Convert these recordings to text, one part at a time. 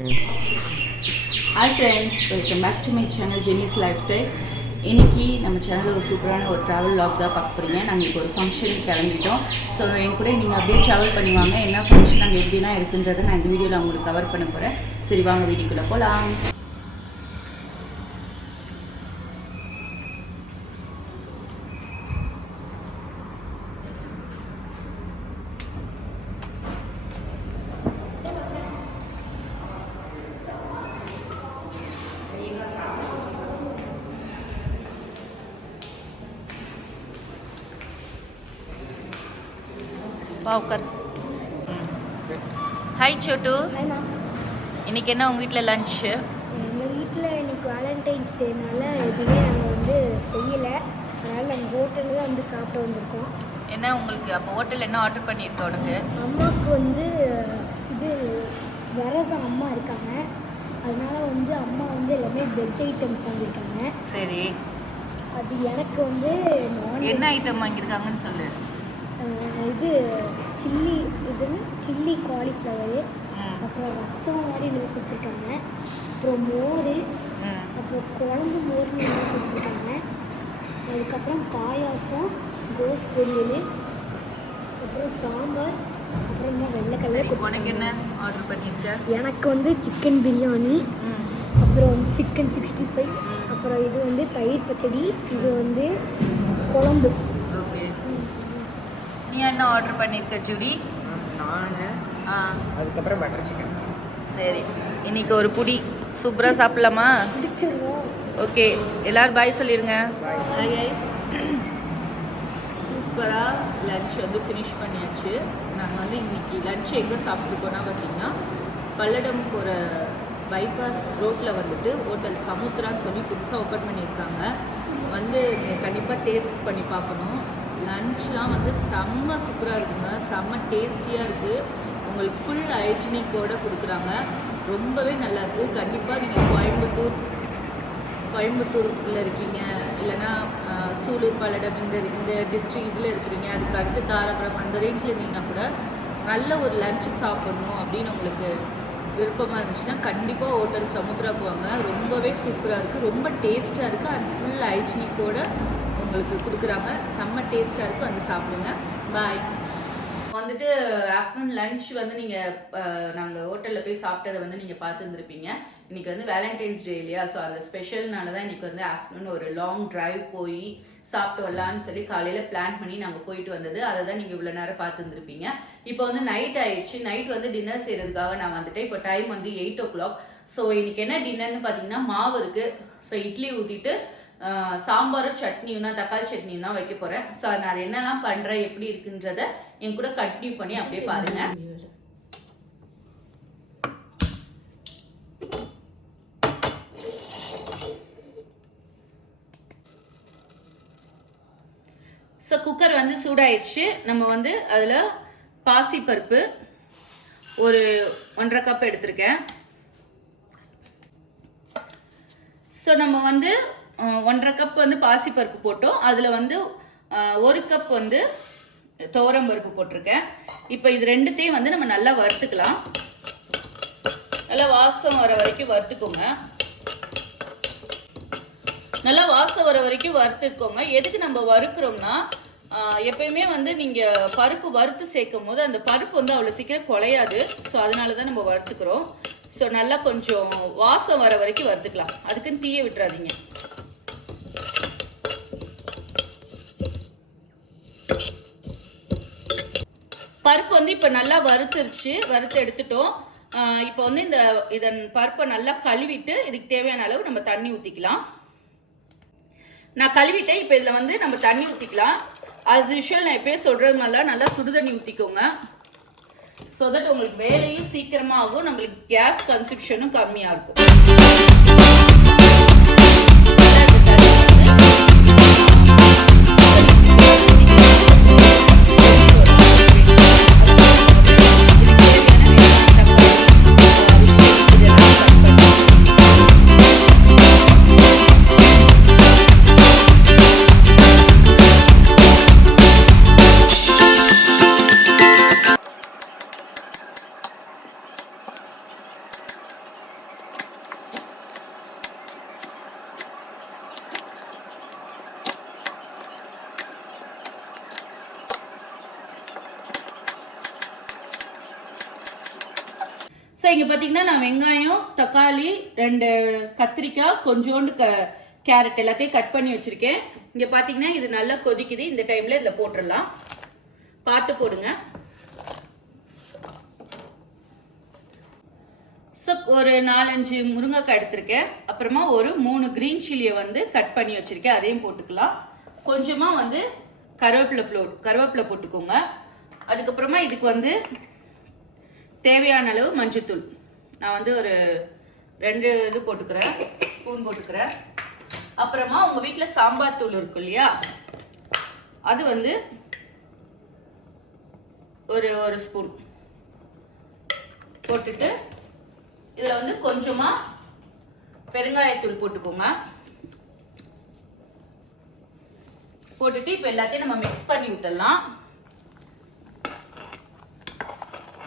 Hi friends, welcome back to my channel Jenis lifestyle. இன்றைக்கி நம்ம சேனலில் ஒரு சூப்பரான ஒரு ட்ராவல் வ்ளாக் தான் பார்க்க போகிறீங்க. நாங்கள் இப்போ ஒரு ஃபங்க்ஷனுக்கு கிளம்பிட்டோம். ஸோ என் கூட நீங்கள் அப்படியே ட்ராவல் பண்ணுவாங்க. என்ன ஃபங்க்ஷன் அங்கே எப்படிலாம் இருக்குன்றதை நான் இந்த வீடியோவில் உங்களுக்கு கவர் பண்ண போகிறேன். சரி வாங்க வீடியோக்குள்ளே போகலாம். உட்கார். ஹாய் சோட்டு. இன்னைக்கு என்ன உங்கள் வீட்டில் லன்ச்சு? எங்கள் வீட்டில் இன்னைக்கு வேலண்டைன்ஸ் டேனால எதுவுமே நாங்கள் செய்யலை. அதனால் நாங்கள் ஹோட்டலில் தான் சாப்பிட வந்திருக்கோம். என்ன உங்களுக்கு அப்போ ஹோட்டலில் என்ன ஆர்டர் பண்ணியிருக்கோம்? உனக்கு அம்மாவுக்கு இது விரதம் அம்மா இருக்காங்க. அதனால அம்மா எல்லாமே வெஜ் ஐட்டம்ஸ் வாங்கியிருக்காங்க. சரி, அது எனக்கு என்ன ஐட்டம் வாங்கியிருக்காங்கன்னு சொல்லு. இது சில்லி காலிஃப்ளவரு, அப்புறம் ரசம் மாதிரி கொடுத்துருக்காங்க, அப்புறம் மோர், அப்புறம் குழம்பு மோர்னு கொடுத்துருக்காங்க, அதுக்கப்புறம் பாயாசம், கோஸ் பொரியல், அப்புறம் சாம்பார், அப்புறம் வெள்ளைக்கல்ல. உனக்கு என்ன ஆர்டர் பண்ணியிருக்க? எனக்கு சிக்கன் பிரியாணி, அப்புறம் சிக்கன் 65, அப்புறம் இது தயிர் பச்சடி, இது குழம்பு. ஓகே, நீ என்ன ஆர்டர் பண்ணியிருக்க ஜூடி? நான் அதுக்கப்புறம் பட்டர் சிக்கன். சரி, இன்னைக்கு ஒரு புடி சூப்பராக சாப்பிட்லாமா? பிடிச்சிருவோம். ஓகே, எல்லோரும் பாய் சொல்லிடுங்க. ஹாய் கைஸ், சூப்பராக லன்ச் ஃபினிஷ் பண்ணியாச்சு. நாங்கள் இன்றைக்கி லன்ச் எங்கே சாப்பிட்ருக்கோன்னா பார்த்தீங்கன்னா, பல்லடம் போகிற பைபாஸ் ரோட்டில் ஹோட்டல் சமுத்திரான்னு சொல்லி புதுசாக ஓப்பன் பண்ணியிருக்காங்க. கண்டிப்பாக டேஸ்ட் பண்ணி பார்க்கணும். லன்ச்லாம் செம்ம சூப்பராக இருக்குங்க, செம்ம டேஸ்டியாக இருக்குது. உங்களுக்கு ஃபுல் ஹைஜீனிக்கோடு கொடுக்குறாங்க, ரொம்பவே நல்லாயிருக்கு. கண்டிப்பாக நீங்கள் கோயம்புத்தூரில் இருக்கீங்க, இல்லைனா சூலூர், பல்லடம் இந்த டிஸ்ட்ரிக்ட் இதில் இருக்கிறீங்க, அதுக்கு அடுத்து தாராபுரம் அந்த ரேஞ்சில் இருந்தீங்கன்னா கூட நல்ல ஒரு லன்ச் சாப்பிட்ணும் அப்படின்னு உங்களுக்கு விருப்பமாக இருந்துச்சுன்னா கண்டிப்பாக ஹோட்டல் சமுத்திராக்கு வாங்க. ரொம்பவே சூப்பராக இருக்குது, ரொம்ப டேஸ்ட்டாக இருக்குது, அண்ட் ஃபுல் ஹைஜீனிக்கோடு உங்களுக்கு கொடுக்குறாங்க. செம்ம டேஸ்ட்டாக இருக்கும், சாப்பிடுங்க. பாய். ஆஃப்டர்நூன் லன்ச் நீங்கள் நாங்கள் ஹோட்டலில் போய் சாப்பிட்டதை நீங்கள் பார்த்துருந்துருப்பீங்க. இன்றைக்கி வேலண்டைன்ஸ் டே இல்லையா, ஸோ அந்த ஸ்பெஷல்னால தான் இன்றைக்கி ஆஃப்டர்நூன் ஒரு லாங் ட்ரைவ் போய் சாப்பிட்டு வரலான்னு சொல்லி காலையில் பிளான் பண்ணி நாங்கள் போயிட்டு வந்தது. அதை தான் நீங்கள் இவ்வளோ நேரம் பார்த்துருந்துருப்பீங்க. இப்போ நைட் ஆயிடுச்சு. நைட் டின்னர் செய்கிறதுக்காக நான் வந்துட்டேன். இப்போ டைம் 8 o'clock. ஸோ இன்றைக்கி என்ன டின்னர்னு பார்த்தீங்கன்னா, மாவு இருக்குது. ஸோ இட்லி ஊற்றிட்டு சாம்பாரும் சட்னியும் தான், தக்காளி சட்னியும் தான் வைக்க போகிறேன். ஸோ நான் என்னெல்லாம் பண்ணுறேன், எப்படி இருக்குன்றத என் கூட கண்டினியூ பண்ணி அப்படியே பாருங்கள். ஸோ குக்கர் சூடாயிடுச்சு. நம்ம அதில் பாசிப்பருப்பு ஒரு 1.5 கப் எடுத்திருக்கேன். ஸோ நம்ம 1.5 கப் பாசிப்பருப்பு போட்டோம். அதில் 1 கப் துவரம்பருப்பு போட்டிருக்கேன். இப்போ இது ரெண்டுத்தையும் நம்ம நல்லா வறுத்துக்கலாம். நல்லா வாசம் வர வரைக்கும் வறுத்துக்கோங்க. நல்லா வாசம் வர வரைக்கும் வறுத்துக்கோங்க. எதுக்கு நம்ம வறுக்கிறோம்னா, எப்பயுமே நீங்கள் பருப்பு வறுத்து சேர்க்கும் போது அந்த பருப்பு அவ்வளோ சீக்கிரம் குலையாது. ஸோ அதனால தான் நம்ம வறுத்துக்கிறோம். ஸோ நல்லா கொஞ்சம் வாசம் வர வரைக்கும் வறுத்துக்கலாம். அதுக்குன்னு தீய விட்டுறாதீங்க. பருப்பு இப்போ நல்லா வறுத்துருச்சு. வறுத்து எடுத்துட்டோம். இப்போ இதன் பருப்பை நல்லா கழுவிட்டு இதுக்கு தேவையான அளவு நம்ம தண்ணி ஊற்றிக்கலாம். நான் கழுவிட்டேன். இப்போ இதில் நம்ம தண்ணி ஊற்றிக்கலாம். ஆஸ் யூஷுவல் நான் எப்பயே சொல்கிறது மாதிரிலாம் நல்லா சுடுதண்ணி ஊற்றிக்கோங்க. ஸோ தட் உங்களுக்கு வேலையும் சீக்கிரமாக ஆகும், நம்மளுக்கு கேஸ் கன்சப்ஷனும் கம்மியாக இருக்கும். இங்கே பார்த்தீங்கன்னா நான் வெங்காயம், தக்காளி, 2 கத்திரிக்காய், கொஞ்சோண்டு கேரட் எல்லாத்தையும் கட் பண்ணி வச்சுருக்கேன். இங்கே பார்த்தீங்கன்னா இது நல்லா கொதிக்குது. இந்த டைமில் இதில் போட்டுடலாம். பார்த்து போடுங்க. ஸோ ஒரு 4-5 முருங்கைக்காய் எடுத்திருக்கேன். அப்புறமா ஒரு 3 கிரீன் சில்லியை வந்து கட் பண்ணி வச்சுருக்கேன். அதையும் போட்டுக்கலாம். கொஞ்சமாக வந்து கருவேப்பிலை போட்டுக்கோங்க. அதுக்கப்புறமா இதுக்கு வந்து தேவையான அளவு மஞ்சத்தூள் நான் வந்து ஒரு 2 இது போட்டுக்கிறேன், ஸ்பூன் போட்டுக்கிறேன். அப்புறமா உங்கள் வீட்டில் சாம்பார் தூள் இருக்கு இல்லையா, அது வந்து ஒரு ஸ்பூன் போட்டுட்டு இதில் வந்து கொஞ்சமாக பெருங்காயத்தூள் போட்டுக்கோங்க. போட்டுட்டு இப்போ எல்லாத்தையும் நம்ம மிக்ஸ் பண்ணி விட்டுடலாம்.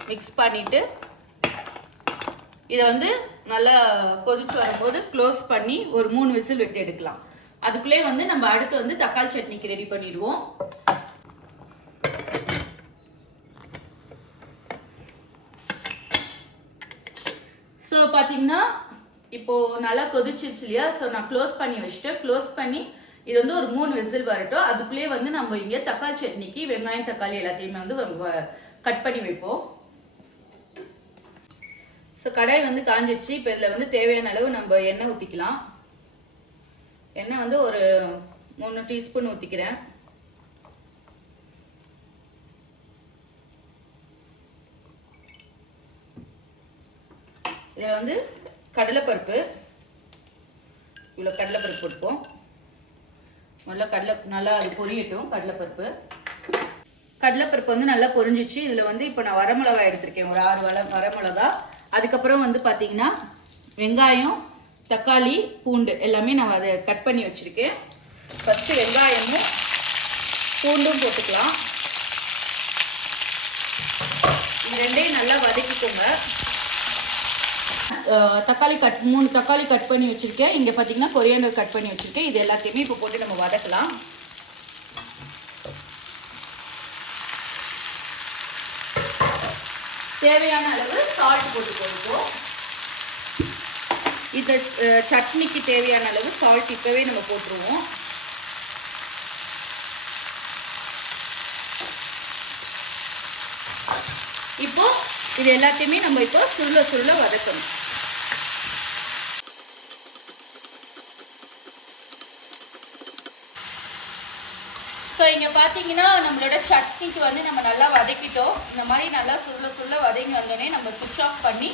மிக்ஸ் பண்ணிட்டு இதை வந்து நல்லா கொதிச்சு வரும்போது க்ளோஸ் பண்ணி ஒரு 3 விசில் விட்டு எடுக்கலாம். அதுக்குள்ளே வந்து நம்ம அடுத்து வந்து தக்காளி சட்னிக்கு ரெடி பண்ணிடுவோம். ஸோ பார்த்தீங்கன்னா இப்போ நல்லா கொதிச்சிருச்சு இல்லையா, ஸோ நான் க்ளோஸ் பண்ணி வச்சுட்டு க்ளோஸ் பண்ணி இது வந்து ஒரு 3 விசில் வரட்டும். அதுக்குள்ளேயே வந்து நம்ம இங்கே தக்காளி சட்னிக்கு வெங்காயம் தக்காளி எல்லாத்தையுமே வந்து கட் பண்ணி வைப்போம். ஸோ கடாய் வந்து காஞ்சிடுச்சு. இப்போ இதில் வந்து தேவையான அளவு நம்ம எண்ணெய் ஊற்றிக்கலாம். எண்ணெய் வந்து ஒரு 3 டீஸ்பூன் ஊற்றிக்கிறேன். இதில் வந்து கடலைப்பருப்பு, இவ்வளோ கடலைப்பருப்பு போட்டுப்போம். நல்லா அது பொரியட்டும். கடலைப்பருப்பு வந்து நல்லா பொரிஞ்சிச்சு. இதில் வந்து இப்போ நான் வரமிளகாய் எடுத்திருக்கேன், ஒரு 6 வரமிளகா. அதுக்கப்புறம் வந்து பார்த்தீங்கன்னா வெங்காயம், தக்காளி, பூண்டு எல்லாமே நான் அதை கட் பண்ணி வச்சுருக்கேன். ஃபஸ்ட்டு வெங்காயமும் பூண்டும் போட்டுக்கலாம். இது ரெண்டையும் நல்லா வதக்கிக்கோங்க. தக்காளி 3 தக்காளி கட் பண்ணி வச்சுருக்கேன். இங்கே பார்த்தீங்கன்னா கொரியாண்டர் கட் பண்ணி வச்சுருக்கேன். இது எல்லாத்தையுமே இப்போ போட்டு நம்ம வதக்கலாம். தேவையான அளவு சால்ட் போட்டுக்கோங்க. இந்த சட்னிக்கு தேவையான அளவு சால்ட் இப்போவே நம்ம போட்டுருவோம். இப்போ இது எல்லாத்தையுமே நம்ம இப்போ சுருள வதக்கணும். ஸோ இங்கே பார்த்தீங்கன்னா நம்மளோட சட்னிக்கு வந்து நம்ம நல்லா வதக்கிட்டோம். இந்த மாதிரி நல்லா சுருள வதங்கி வந்தோடனே நம்ம சுவிட்ச் ஆஃப் பண்ணி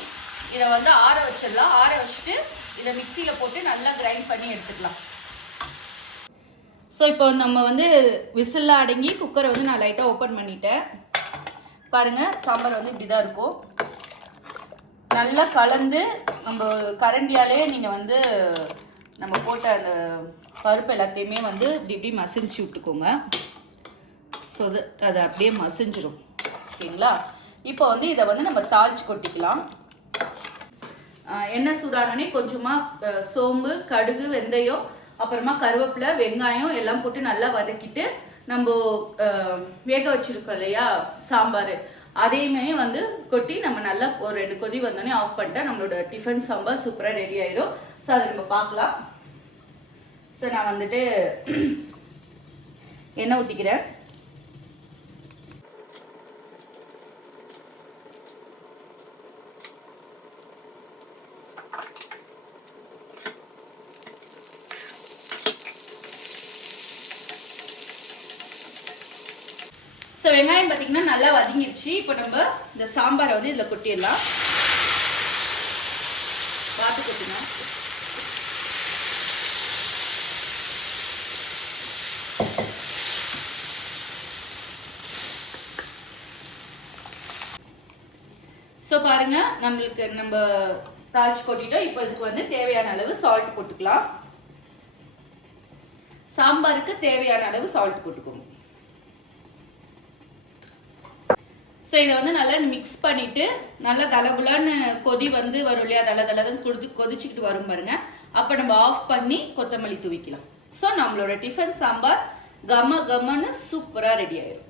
இதை வந்து ஆற வச்சிடலாம். ஆற வச்சுட்டு இதை மிக்சியில் போட்டு நல்லா கிரைண்ட் பண்ணி எடுத்துக்கலாம். ஸோ இப்போ நம்ம வந்து விசில்லாம் அடங்கி குக்கரை வந்து நான் லைட்டாக ஓப்பன் பண்ணிட்டேன். பாருங்கள், சாம்பார் வந்து இப்படி தான் இருக்கும். நல்லா கலந்து நம்ம கரண்டியாலே நீங்கள் வந்து நம்ம போட்ட அந்த பருப்பு எல்லாத்தையுமே வந்து இப்படி மசிஞ்சு விட்டுக்கோங்க. ஸோ அது அப்படியே மசிஞ்சிடும். ஓகேங்களா? இப்போ வந்து இதை வந்து நம்ம தாளிச்சு கொட்டிக்கலாம். எண்ணெய் சூடானோடனே கொஞ்சமாக சோம்பு, கடுகு, வெந்தயம், அப்புறமா கருவேப்பிலை, வெங்காயம் எல்லாம் போட்டு நல்லா வதக்கிட்டு நம்ம வேக வச்சுருக்கோம் இல்லையா சாம்பார், அதையுமே வந்து கொட்டி நம்ம நல்லா ஒரு 2 கொதி வந்தோடனே ஆஃப் பண்ணிட்டா நம்மளோட டிஃபன் சாம்பார் சூப்பராக ரெடி ஆயிடும். ஸோ அதை நம்ம பார்க்கலாம். ஸோ நான் வந்துட்டு எண்ணெய் ஊற்றிக்கிறேன். ஸோ வெங்காயம் பார்த்தீங்கன்னா நல்லா வதங்கிருச்சு. இப்போ நம்ம இந்த சாம்பாரை வந்து இதில் கொட்டிடலாம். பார்த்து கொட்டினா. ஸோ பாருங்க, நம்மளுக்கு நம்ம தாளிச்சு கொட்டிட்டோம். இப்போ இதுக்கு வந்து தேவையான அளவு சால்ட் போட்டுக்கலாம். சாம்பாருக்கு தேவையான அளவு சால்ட் போட்டுக்கோங்க. ஸோ இதை வந்து நல்லா மிக்ஸ் பண்ணிவிட்டு நல்லா தலபுலான்னு கொதி வந்து வரும் இல்லையா, தலன்னு கொதிச்சுக்கிட்டு வரும் பாருங்க. அப்போ நம்ம ஆஃப் பண்ணி கொத்தமல்லி தூவிக்கலாம். ஸோ நம்மளோட டிஃபன் சாம்பார் கமன்னு சூப்பராக ரெடி ஆயிடும்.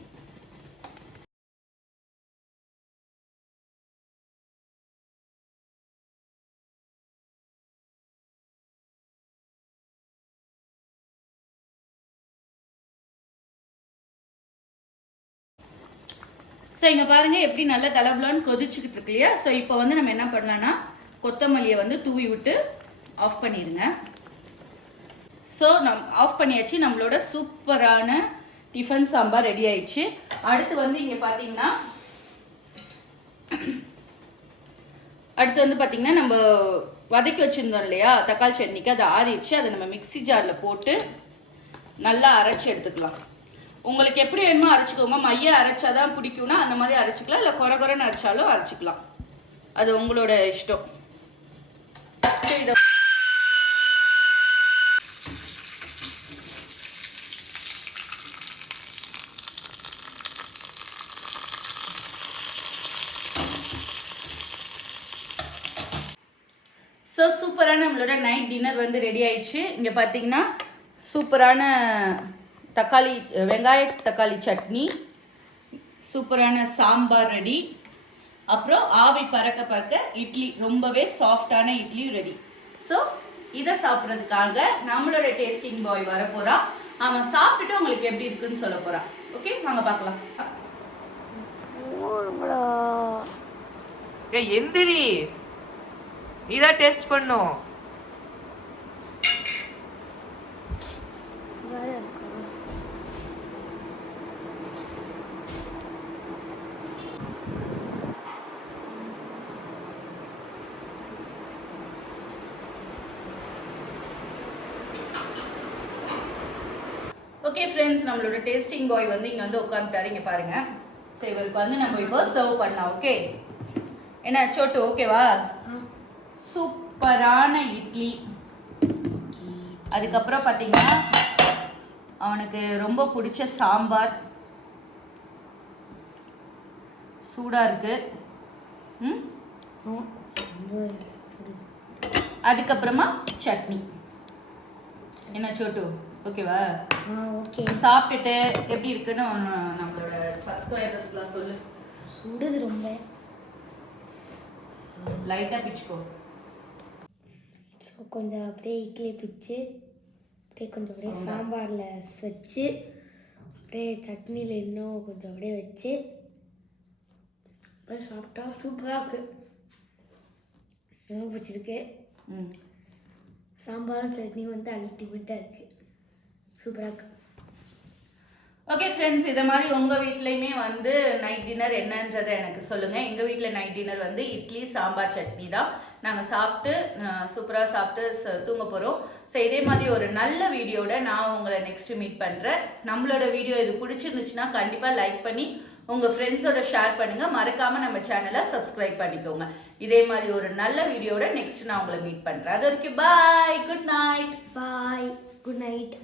ஸோ இங்கே பாருங்கள் எப்படி நல்லா தலபுலான்னு கொதிச்சுக்கிட்டு இருக்கு இல்லையா. ஸோ இப்போ வந்து நம்ம என்ன பண்ணலான்னா கொத்தமல்லியை வந்து தூவி விட்டு ஆஃப் பண்ணிடுங்க. ஸோ ஆஃப் பண்ணியாச்சு. நம்மளோட சூப்பரான டிஃபன் சாம்பார் ரெடி ஆயிடுச்சு. அடுத்து வந்து இங்கே பார்த்தீங்கன்னா நம்ம வதக்கி வச்சுருந்தோம் இல்லையா தக்காளி சட்னிக்கு, அது ஆறிடுச்சு. அதை நம்ம மிக்ஸி ஜாரில் போட்டு நல்லா அரைச்சி எடுத்துக்கலாம். உங்களுக்கு எப்படி வேணுமோ அரைச்சிக்கோங்க. மைய அரைச்சாதான் பிடிக்கும்னா அந்த மாதிரி அரைச்சிக்கலாம், இல்லை குறைன்னு அரைச்சாலும் அரைச்சிக்கலாம், அது உங்களோட இஷ்டம். இதை ஸோ சூப்பரான நம்மளோட நைட் டின்னர் வந்து ரெடி ஆயிடுச்சு. இங்கே பார்த்தீங்கன்னா சூப்பரான வெங்காய தக்காளி சட்னி, சூப்பரான சாம்பார் ரெடி, அப்புறம் ஆவி பறக்க இட்லி, ரொம்பவே சாஃப்டான இட்லி ரெடி. ஸோ இதை சாப்பிட்றதுக்காக நம்மளோட டேஸ்டிங் பாய் வர போகிறான். அவன் சாப்பிட்டுட்டு உங்களுக்கு எப்படி இருக்குன்னு சொல்ல போகிறான். ஓகே, வாங்க பார்க்கலாம். எந்திரி, இதான் டேஸ்ட் பண்ணும். ஓகே ஃப்ரெண்ட்ஸ், நம்மளோட டேஸ்டிங் பாய் வந்து இங்கே வந்து உட்காந்துட்டாரு. இங்கே பாருங்கள். ஸோ இவருக்கு வந்து நம்ம இப்போ சர்வ் பண்ணலாம். ஓகே, என்ன சோட்டு ஓகேவா? சூப்பரான இட்லி, அதுக்கப்புறம் பார்த்தீங்கன்னா அவனுக்கு ரொம்ப பிடிச்ச சாம்பார் சூடாக இருக்கு. அதுக்கப்புறமா சட்னி. என்ன சோட்டு ஓகேவா? ஓகே. சாப்பிட்டுட்டு எப்படி இருக்குன்னு நம்மளோட சப்ஸ்கிரைபர்ஸ்லாம் சொல்லு. சுடுது, ரொம்ப லைட்டாக பிச்சுக்கோ. ஸோ கொஞ்சம் அப்படியே இட்லியை பிச்சு அப்படியே கொஞ்சம் அப்படியே சாம்பாரில் வச்சு அப்படியே சட்னியில் இன்னும் கொஞ்சம் அப்படியே வச்சு அப்படியே சாப்பிட்டா சூப்பராக இருக்குது. ரொம்ப பிடிச்சிருக்கு. சாம்பாரும் சட்னி வந்து அல்டிமேட்டாக இருக்குது, சூப்பராக இருக்குது. ஓகே ஃப்ரெண்ட்ஸ், இதை மாதிரி உங்கள் வீட்லேயுமே வந்து நைட் டின்னர் என்னன்றதை எனக்கு சொல்லுங்கள். எங்கள் வீட்டில் நைட் டின்னர் வந்து இட்லி சாம்பார் சட்னி தான். நாங்கள் சாப்பிட்டு சூப்பராக சாப்பிட்டு தூங்க போகிறோம். ஸோ இதே மாதிரி ஒரு நல்ல வீடியோட நான் உங்களை நெக்ஸ்ட்டு மீட் பண்ணுறேன். நம்மளோட வீடியோ இது பிடிச்சிருந்துச்சுன்னா கண்டிப்பாக லைக் பண்ணி உங்கள் ஃப்ரெண்ட்ஸோட ஷேர் பண்ணுங்கள். மறக்காமல் நம்ம சேனலை சப்ஸ்கிரைப் பண்ணிக்கோங்க. இதே மாதிரி ஒரு நல்ல வீடியோட நெக்ஸ்ட் நான் உங்களை மீட் பண்ணுறேன். அது வரைக்கும் பாய், குட் நைட். பாய், குட் நைட்.